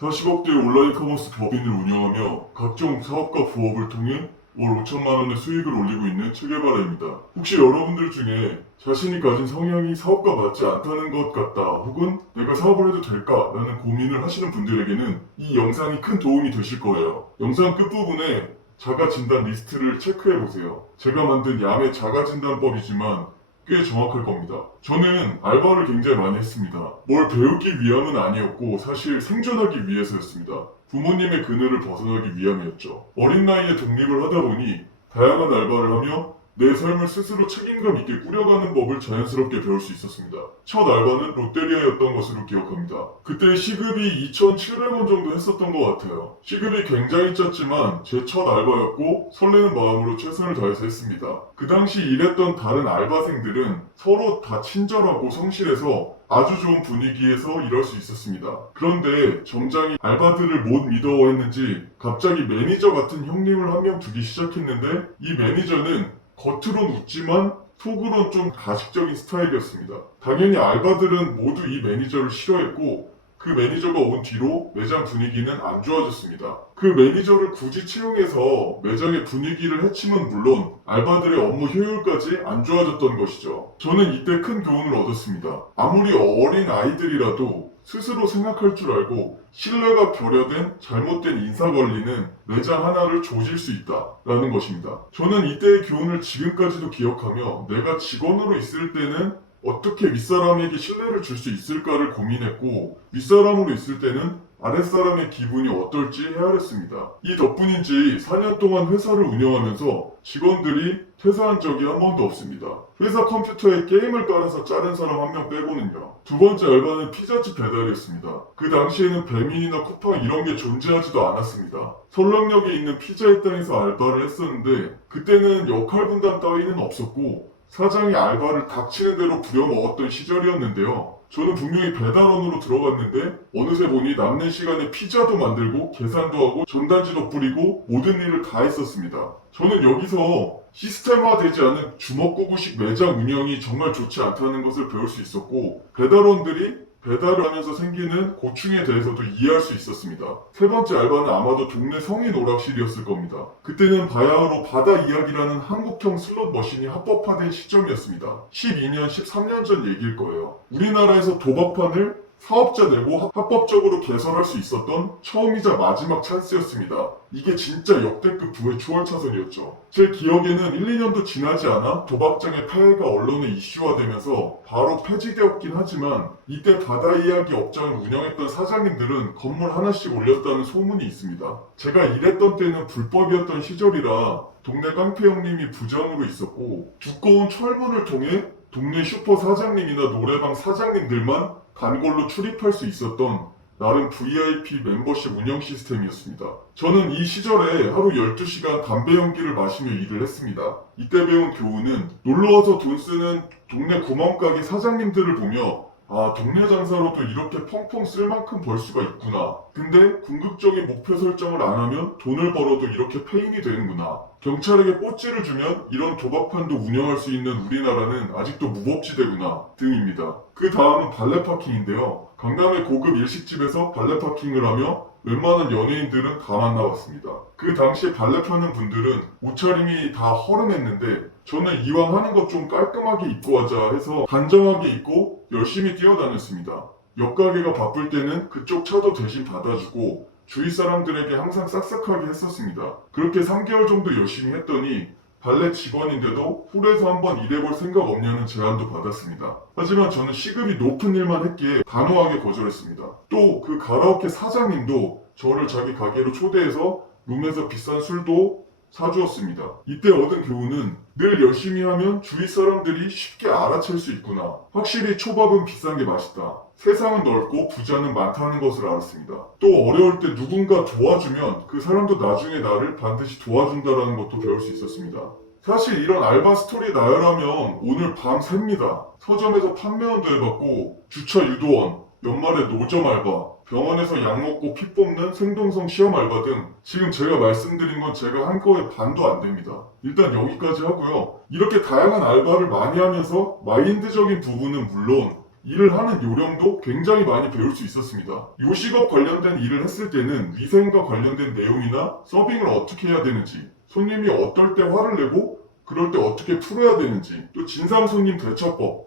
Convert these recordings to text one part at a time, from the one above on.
40억대의 온라인 커머스 법인을 운영하며 각종 사업과 부업을 통해 월 5천만 원의 수익을 올리고 있는 최개발아입니다. 혹시 여러분들 중에 자신이 가진 성향이 사업과 맞지 않다는 것 같다 혹은 내가 사업을 해도 될까 라는 고민을 하시는 분들에게는 이 영상이 큰 도움이 되실 거예요. 영상 끝부분에 자가진단 리스트를 체크해보세요. 제가 만든 야매 자가진단법이지만 꽤 정확할 겁니다. 저는 알바를 굉장히 많이 했습니다. 뭘 배우기 위함은 아니었고 사실 생존하기 위해서였습니다. 부모님의 그늘을 벗어나기 위함이었죠. 어린 나이에 독립을 하다 보니 다양한 알바를 하며 내 삶을 스스로 책임감 있게 꾸려가는 법을 자연스럽게 배울 수 있었습니다. 첫 알바는 롯데리아였던 것으로 기억합니다. 그때 시급이 2,700원 정도 했었던 것 같아요. 시급이 굉장히 짰지만 제 첫 알바였고 설레는 마음으로 최선을 다해서 했습니다. 그 당시 일했던 다른 알바생들은 서로 다 친절하고 성실해서 아주 좋은 분위기에서 일할 수 있었습니다. 그런데 점장이 알바들을 못 믿어했는지 갑자기 매니저 같은 형님을 한 명 두기 시작했는데 이 매니저는 겉으론 웃지만 속으론 좀 가식적인 스타일이었습니다. 당연히 알바들은 모두 이 매니저를 싫어했고 그 매니저가 온 뒤로 매장 분위기는 안 좋아졌습니다. 그 매니저를 굳이 채용해서 매장의 분위기를 해치면 물론 알바들의 업무 효율까지 안 좋아졌던 것이죠. 저는 이때 큰 교훈을 얻었습니다. 아무리 어린 아이들이라도 스스로 생각할 줄 알고 신뢰가 결여된 잘못된 인사관리는 매장 하나를 조질 수 있다라는 것입니다. 저는 이때의 교훈을 지금까지도 기억하며 내가 직원으로 있을 때는 어떻게 윗사람에게 신뢰를 줄 수 있을까를 고민했고 윗사람으로 있을 때는 아랫사람의 기분이 어떨지 헤아렸습니다. 이 덕분인지 4년 동안 회사를 운영하면서 직원들이 퇴사한 적이 한 번도 없습니다. 회사 컴퓨터에 게임을 깔아서 자른 사람 한 명 빼고는요. 두 번째 알바는 피자집 배달이었습니다. 그 당시에는 배민이나 쿠팡 이런 게 존재하지도 않았습니다. 설렁역에 있는 피자의 땅에서 알바를 했었는데 그때는 역할 분담 따위는 없었고 사장이 알바를 닥치는 대로 부려먹었던 시절이었는데요. 저는 분명히 배달원으로 들어갔는데 어느새 보니 남는 시간에 피자도 만들고 계산도 하고 전단지도 뿌리고 모든 일을 다 했었습니다. 저는 여기서 시스템화되지 않은 주먹구구식 매장 운영이 정말 좋지 않다는 것을 배울 수 있었고 배달원들이 배달을 하면서 생기는 고충에 대해서도 이해할 수 있었습니다. 세 번째 알바는 아마도 동네 성인 오락실이었을 겁니다. 그때는 바야흐로 바다 이야기라는 한국형 슬롯 머신이 합법화된 시점이었습니다. 12년, 13년 전 얘기일 거예요. 우리나라에서 도박판을 사업자 내고 합법적으로 개설할 수 있었던 처음이자 마지막 찬스였습니다. 이게 진짜 역대급 부의 추월차선이었죠. 제 기억에는 1, 2년도 지나지 않아 도박장의 폐해가 언론에 이슈화되면서 바로 폐지되었긴 하지만 이때 바다 이야기 업장을 운영했던 사장님들은 건물 하나씩 올렸다는 소문이 있습니다. 제가 일했던 때는 불법이었던 시절이라 동네 깡패 형님이 부장으로 있었고 두꺼운 철문을 통해 동네 슈퍼 사장님이나 노래방 사장님들만 단골로 출입할 수 있었던 나름 VIP 멤버십 운영 시스템이었습니다. 저는 이 시절에 하루 12시간 담배 연기를 마시며 일을 했습니다. 이때 배운 교훈은 놀러와서 돈 쓰는 동네 구멍가게 사장님들을 보며 아, 동네 장사로도 이렇게 펑펑 쓸 만큼 벌 수가 있구나. 근데 궁극적인 목표 설정을 안 하면 돈을 벌어도 이렇게 페인이 되는구나. 경찰에게 뽀찌를 주면 이런 도박판도 운영할 수 있는 우리나라는 아직도 무법지대구나 등입니다. 그 다음은 발레 파킹인데요. 강남의 고급 일식집에서 발레 파킹을 하며 웬만한 연예인들은 다 만나봤습니다. 그 당시에 발레 파는 분들은 옷차림이 다 허름했는데 저는 이왕 하는 것 좀 깔끔하게 입고 하자 해서 단정하게 입고 열심히 뛰어다녔습니다. 옆가게가 바쁠 때는 그쪽 차도 대신 받아주고 주위 사람들에게 항상 싹싹하게 했었습니다. 그렇게 3개월 정도 열심히 했더니 발레 직원인데도 홀에서 한번 일해볼 생각 없냐는 제안도 받았습니다. 하지만 저는 시급이 높은 일만 했기에 단호하게 거절했습니다. 또 그 가라오케 사장님도 저를 자기 가게로 초대해서 룸에서 비싼 술도 사주었습니다. 이때 얻은 교훈은 늘 열심히 하면 주위 사람들이 쉽게 알아챌 수 있구나. 확실히 초밥은 비싼 게 맛있다. 세상은 넓고 부자는 많다는 것을 알았습니다. 또 어려울 때 누군가 도와주면 그 사람도 나중에 나를 반드시 도와준다는 것도 배울 수 있었습니다. 사실 이런 알바 스토리 나열하면 오늘 밤 샙니다. 서점에서 판매원도 해봤고 주차 유도원, 연말에 노점 알바, 병원에서 약 먹고 피 뽑는 생동성 시험 알바 등 지금 제가 말씀드린 건 제가 한 거의 반도 안 됩니다. 일단 여기까지 하고요. 이렇게 다양한 알바를 많이 하면서 마인드적인 부분은 물론 일을 하는 요령도 굉장히 많이 배울 수 있었습니다. 요식업 관련된 일을 했을 때는 위생과 관련된 내용이나 서빙을 어떻게 해야 되는지, 손님이 어떨 때 화를 내고 그럴 때 어떻게 풀어야 되는지, 또 진상 손님 대처법,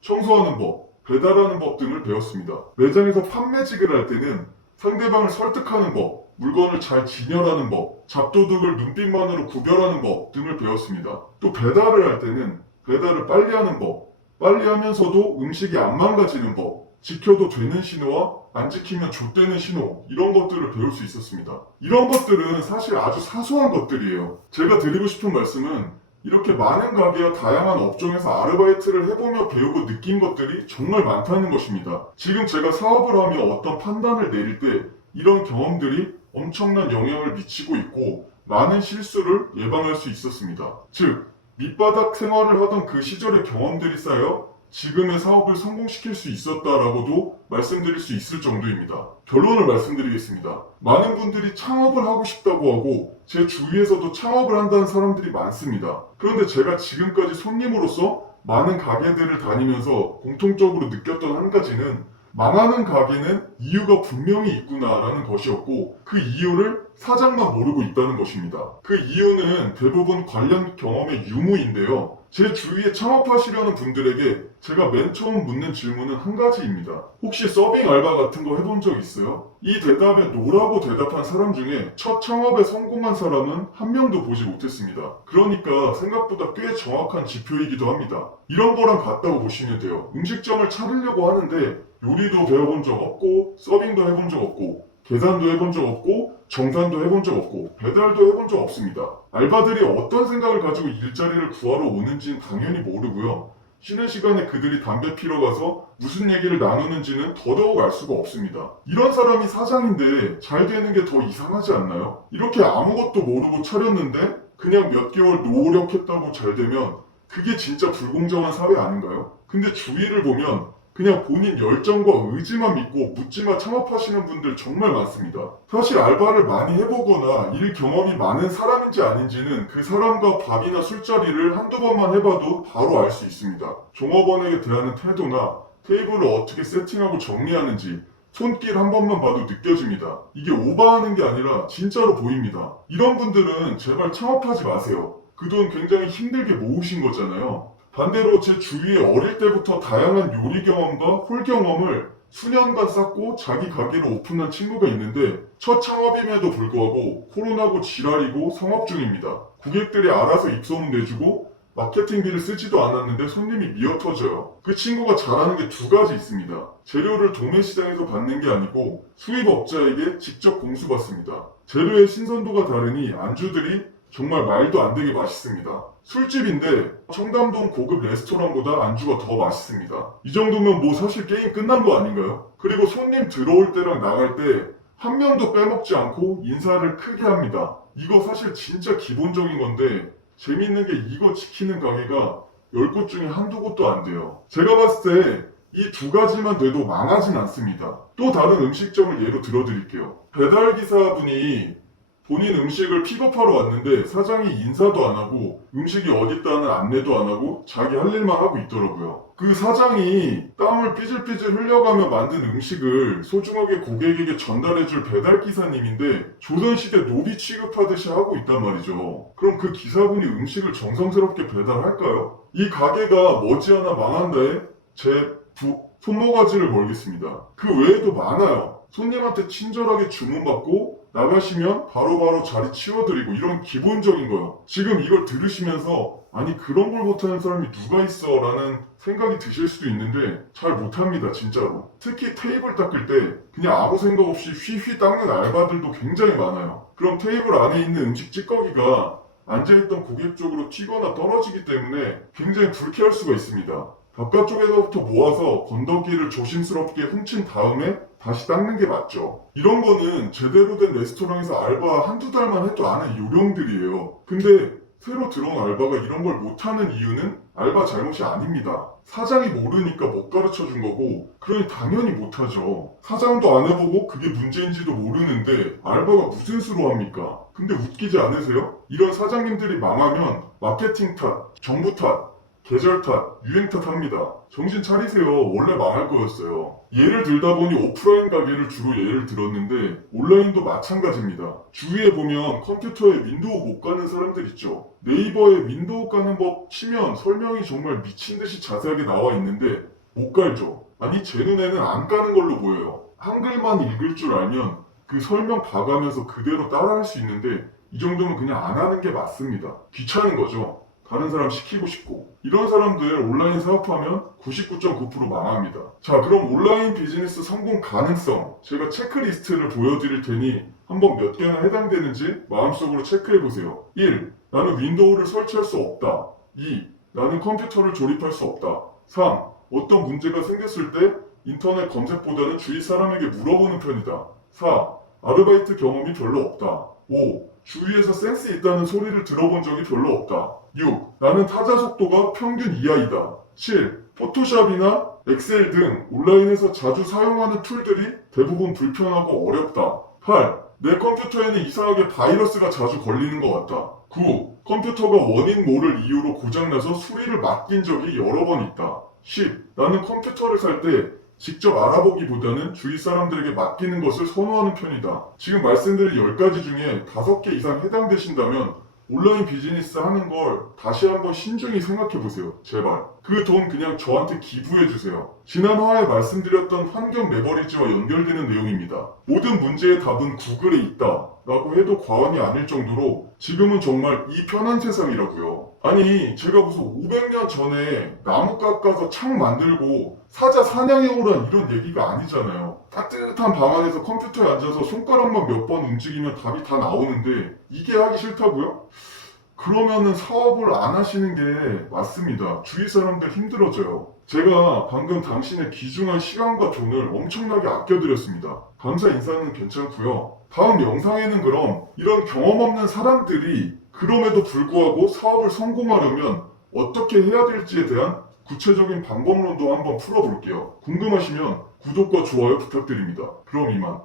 청소하는 법, 배달하는 법 등을 배웠습니다. 매장에서 판매직을 할 때는 상대방을 설득하는 법, 물건을 잘 진열하는 법, 잡도둑을 눈빛만으로 구별하는 법 등을 배웠습니다. 또 배달을 할 때는 배달을 빨리 하는 법, 빨리 하면서도 음식이 안 망가지는 법, 지켜도 되는 신호와 안 지키면 좆되는 신호, 이런 것들을 배울 수 있었습니다. 이런 것들은 사실 아주 사소한 것들이에요. 제가 드리고 싶은 말씀은 이렇게 많은 가게와 다양한 업종에서 아르바이트를 해보며 배우고 느낀 것들이 정말 많다는 것입니다. 지금 제가 사업을 하며 어떤 판단을 내릴 때 이런 경험들이 엄청난 영향을 미치고 있고 많은 실수를 예방할 수 있었습니다. 즉, 밑바닥 생활을 하던 그 시절의 경험들이 쌓여 지금의 사업을 성공시킬 수 있었다라고도 말씀드릴 수 있을 정도입니다. 결론을 말씀드리겠습니다. 많은 분들이 창업을 하고 싶다고 하고 제 주위에서도 창업을 한다는 사람들이 많습니다. 그런데 제가 지금까지 손님으로서 많은 가게들을 다니면서 공통적으로 느꼈던 한 가지는 망하는 가게는 이유가 분명히 있구나라는 것이었고 그 이유를 사장만 모르고 있다는 것입니다. 그 이유는 대부분 관련 경험의 유무인데요. 제 주위에 창업하시려는 분들에게 제가 맨 처음 묻는 질문은 한 가지입니다. 혹시 서빙 알바 같은 거 해본 적 있어요? 이 대답에 노라고 대답한 사람 중에 첫 창업에 성공한 사람은 한 명도 보지 못했습니다. 그러니까 생각보다 꽤 정확한 지표이기도 합니다. 이런 거랑 같다고 보시면 돼요. 음식점을 차리려고 하는데 요리도 배워본 적 없고 서빙도 해본 적 없고 계산도 해본 적 없고 정산도 해본 적 없고 배달도 해본 적 없습니다. 알바들이 어떤 생각을 가지고 일자리를 구하러 오는지는 당연히 모르고요. 쉬는 시간에 그들이 담배 피러 가서 무슨 얘기를 나누는지는 더더욱 알 수가 없습니다. 이런 사람이 사장인데 잘 되는 게 더 이상하지 않나요? 이렇게 아무것도 모르고 차렸는데 그냥 몇 개월 노력했다고 잘 되면 그게 진짜 불공정한 사회 아닌가요? 근데 주위를 보면 그냥 본인 열정과 의지만 믿고 묻지마 창업하시는 분들 정말 많습니다. 사실 알바를 많이 해보거나 일 경험이 많은 사람인지 아닌지는 그 사람과 밥이나 술자리를 한두 번만 해봐도 바로 알 수 있습니다. 종업원에게 대하는 태도나 테이블을 어떻게 세팅하고 정리하는지 손길 한 번만 봐도 느껴집니다. 이게 오버하는 게 아니라 진짜로 보입니다. 이런 분들은 제발 창업하지 마세요. 그 돈 굉장히 힘들게 모으신 거잖아요. 반대로 제 주위에 어릴 때부터 다양한 요리 경험과 홀 경험을 수년간 쌓고 자기 가게를 오픈한 친구가 있는데 첫 창업임에도 불구하고 코로나고 지랄이고 성업 중입니다. 고객들이 알아서 입소문 내주고 마케팅비를 쓰지도 않았는데 손님이 미어터져요. 그 친구가 잘하는 게 두 가지 있습니다. 재료를 도매 시장에서 받는 게 아니고 수입업자에게 직접 공수받습니다. 재료의 신선도가 다르니 안주들이 정말 말도 안 되게 맛있습니다. 술집인데 청담동 고급 레스토랑보다 안주가 더 맛있습니다. 이 정도면 뭐 사실 게임 끝난 거 아닌가요? 그리고 손님 들어올 때랑 나갈 때 한 명도 빼먹지 않고 인사를 크게 합니다. 이거 사실 진짜 기본적인 건데 재밌는 게 이거 지키는 가게가 10곳 중에 한두 곳도 안 돼요. 제가 봤을 때 이 두 가지만 돼도 망하진 않습니다. 또 다른 음식점을 예로 들어드릴게요. 배달기사분이 본인 음식을 픽업하러 왔는데 사장이 인사도 안 하고 음식이 어딨다는 안내도 안 하고 자기 할 일만 하고 있더라고요. 그 사장이 땀을 삐질삐질 흘려가며 만든 음식을 소중하게 고객에게 전달해줄 배달기사님인데 조선시대 노비 취급하듯이 하고 있단 말이죠. 그럼 그 기사분이 음식을 정성스럽게 배달할까요? 이 가게가 머지않아 망한다에 제 손모가지를 걸겠습니다. 그 외에도 많아요. 손님한테 친절하게 주문받고 나가시면 바로바로 자리 치워드리고 이런 기본적인 거요. 지금 이걸 들으시면서 아니 그런 걸 못하는 사람이 누가 있어 라는 생각이 드실 수도 있는데 잘 못합니다 진짜로. 특히 테이블 닦을 때 그냥 아무 생각 없이 휘휘 닦는 알바들도 굉장히 많아요. 그럼 테이블 안에 있는 음식 찌꺼기가 앉아있던 고객 쪽으로 튀거나 떨어지기 때문에 굉장히 불쾌할 수가 있습니다. 바깥쪽에서부터 모아서 건더기를 조심스럽게 훔친 다음에 다시 닦는 게 맞죠. 이런 거는 제대로 된 레스토랑에서 알바 한두 달만 해도 아는 요령들이에요. 근데 새로 들어온 알바가 이런 걸 못하는 이유는 알바 잘못이 아닙니다. 사장이 모르니까 못 가르쳐준 거고 그러니 당연히 못하죠. 사장도 안 해보고 그게 문제인지도 모르는데 알바가 무슨 수로 합니까? 근데 웃기지 않으세요? 이런 사장님들이 망하면 마케팅 탓, 정부 탓, 계절 탓, 유행 탓 합니다. 정신 차리세요. 원래 망할 거였어요. 예를 들다 보니 오프라인 가게를 주로 예를 들었는데 온라인도 마찬가지입니다. 주위에 보면 컴퓨터에 윈도우 못 가는 사람들 있죠. 네이버에 윈도우 가는 법 치면 설명이 정말 미친 듯이 자세하게 나와 있는데 못 갈죠. 아니 제 눈에는 안 가는 걸로 보여요. 한글만 읽을 줄 알면 그 설명 봐가면서 그대로 따라할 수 있는데 이 정도면 그냥 안 하는 게 맞습니다. 귀찮은 거죠. 다른 사람 시키고 싶고. 이런 사람들 온라인 사업하면 99.9% 망합니다. 자, 그럼 온라인 비즈니스 성공 가능성 제가 체크리스트를 보여드릴 테니 한번 몇 개나 해당되는지 마음속으로 체크해보세요. 1. 나는 윈도우를 설치할 수 없다. 2. 나는 컴퓨터를 조립할 수 없다. 3. 어떤 문제가 생겼을 때 인터넷 검색보다는 주위 사람에게 물어보는 편이다. 4. 아르바이트 경험이 별로 없다. 5. 주위에서 센스 있다는 소리를 들어본 적이 별로 없다. 6. 나는 타자 속도가 평균 이하이다. 7. 포토샵이나 엑셀 등 온라인에서 자주 사용하는 툴들이 대부분 불편하고 어렵다. 8. 내 컴퓨터에는 이상하게 바이러스가 자주 걸리는 것 같다. 9. 컴퓨터가 원인 모를 이유로 고장나서 수리를 맡긴 적이 여러 번 있다. 10. 나는 컴퓨터를 살 때 직접 알아보기보다는 주위 사람들에게 맡기는 것을 선호하는 편이다. 지금 말씀드린 10가지 중에 5개 이상 해당되신다면 온라인 비즈니스 하는 걸 다시 한번 신중히 생각해보세요. 제발. 그 돈 그냥 저한테 기부해주세요. 지난 화에 말씀드렸던 환경 레버리지와 연결되는 내용입니다. 모든 문제의 답은 구글에 있다 라고 해도 과언이 아닐 정도로 지금은 정말 이 편한 세상이라고요. 아니 제가 무슨 500년 전에 나무 깎아서 창 만들고 사자 사냥해 오란 이런 얘기가 아니잖아요. 따뜻한 방 안에서 컴퓨터에 앉아서 손가락만 몇 번 움직이면 답이 다 나오는데 이게 하기 싫다고요? 그러면은 사업을 안 하시는 게 맞습니다. 주위 사람들 힘들어져요. 제가 방금 당신의 귀중한 시간과 돈을 엄청나게 아껴드렸습니다. 감사 인사는 괜찮고요. 다음 영상에는 그럼 이런 경험 없는 사람들이 그럼에도 불구하고 사업을 성공하려면 어떻게 해야 될지에 대한 구체적인 방법론도 한번 풀어볼게요. 궁금하시면 구독과 좋아요 부탁드립니다. 그럼 이만.